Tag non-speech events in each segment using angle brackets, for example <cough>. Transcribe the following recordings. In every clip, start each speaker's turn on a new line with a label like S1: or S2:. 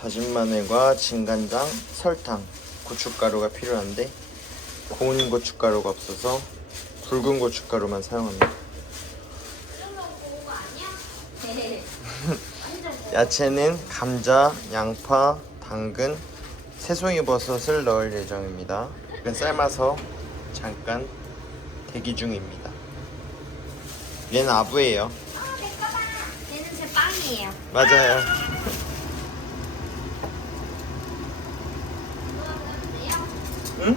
S1: 다진 마늘과 진간장, 설탕, 고춧가루가 필요한데 고운 고춧가루가 없어서 굵은 고춧가루만 사용합니다. <laughs> 야채는 감자, 양파, 당근, 새송이 버섯을 넣을 예정입니다. 삶아서 잠깐 대기 중입니다. 얘는 아부예요.
S2: 얘는 제 빵이에요.
S1: 맞아요. <laughs> 응?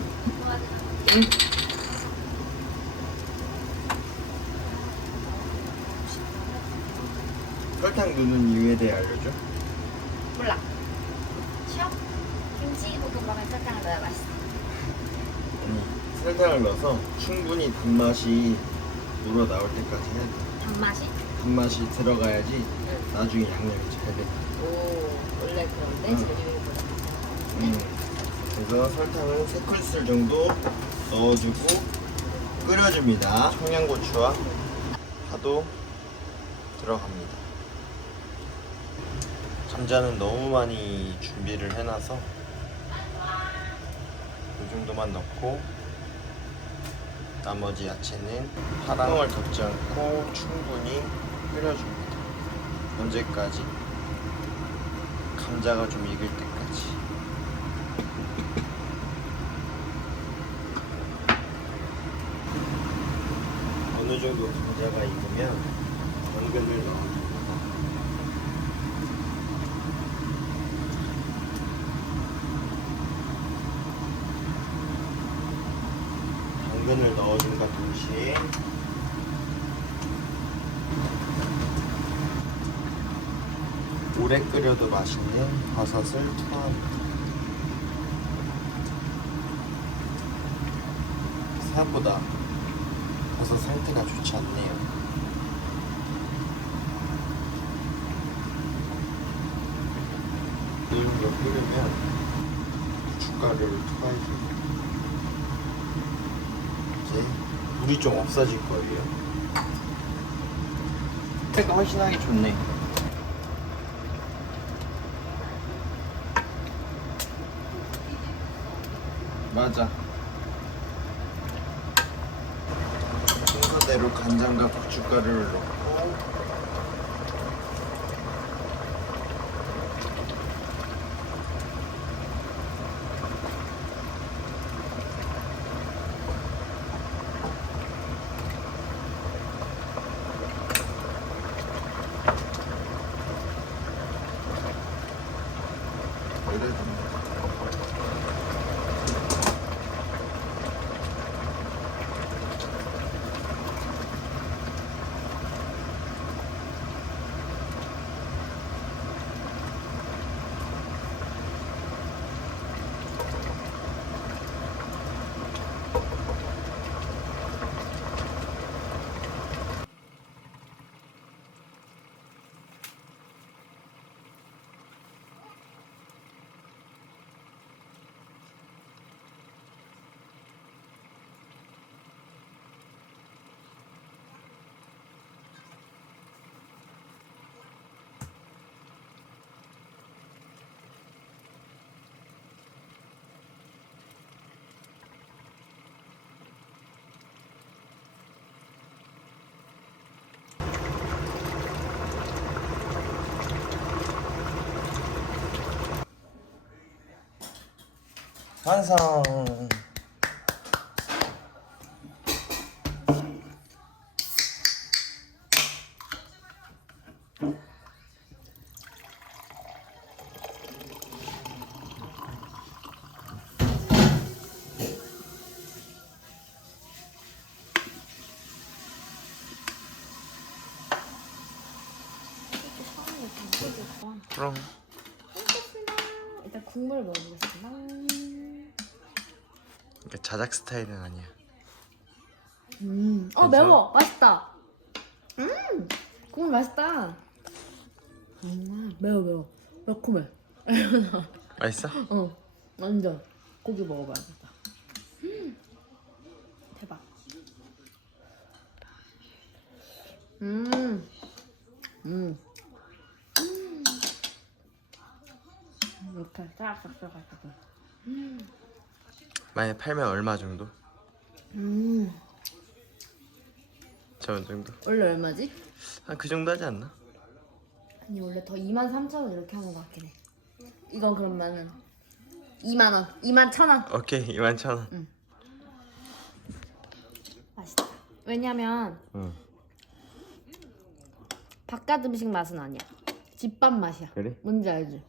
S1: 응? 설탕 넣는 이유에 대해 알려줘.
S2: 몰라. 쉬어? 김치 볶음밥에 설탕을 넣어야 맛있어.
S1: 아니, 설탕을 넣어서 충분히 단맛이 우러 나올 때까지 해야 돼.
S2: 단맛이?
S1: 단맛이 들어가야지
S2: 응.
S1: 나중에 양념이 잘 돼.
S2: 오, 원래 그런데
S1: 응.
S2: 재료보다.
S1: 음. 그래서 설탕을 3큰술 정도 넣어주고 끓여줍니다. 청양고추와 파도 들어갑니다. 감자는 너무 많이 준비를 해놔서 이 정도만 넣고 나머지 야채는 파랑을 덮지 않고 충분히 끓여줍니다. 언제까지? 감자가 좀 익을 때까지. 정도 감자가 익으면 당근을 넣어. 당근을 넣어준과 동시에 오래 끓여도 맛있는 버섯을 투하합니다. 생각보다 버섯 상태가 좋지 않네요. 이 정도 끓으면 고춧가루를 투하해줍니다. 이제 물이 좀 없어질 거예요. 색가 훨씬 하기 좋네. 맞아. 순서 대로 간장과 고춧가루를 넣고 완성. 그럼
S2: 일단 국물을 먹어보겠습니다.
S1: 이게 자작 스타일은 아니야.
S2: 음, 어
S1: 괜찮아?
S2: 매워, 맛있다. 음, 국물 맛있다. 음, 매워 매워, 매콤해. <laughs>
S1: 맛있어?
S2: 어, 완전 고기 먹어봐야겠다. 음, 대박. 음, 음, 이렇게 싹싹 썰어가지고.
S1: 만약 팔면 얼마 정도?
S2: 음.
S1: 저 정도?
S2: 원래 얼마지?
S1: 한 그 정도 하지 않나?
S2: 아니 원래 더 2만 3천 원 이렇게 하는 것 같긴 해. 이건 그러면은 2만 원, 2만 천 원.
S1: 오케이 2만 천 원.
S2: 맛있다. 왜냐면
S1: 응.
S2: 바깥 음식 맛은 아니야. 집밥 맛이야.
S1: 그래?
S2: 뭔지 알지?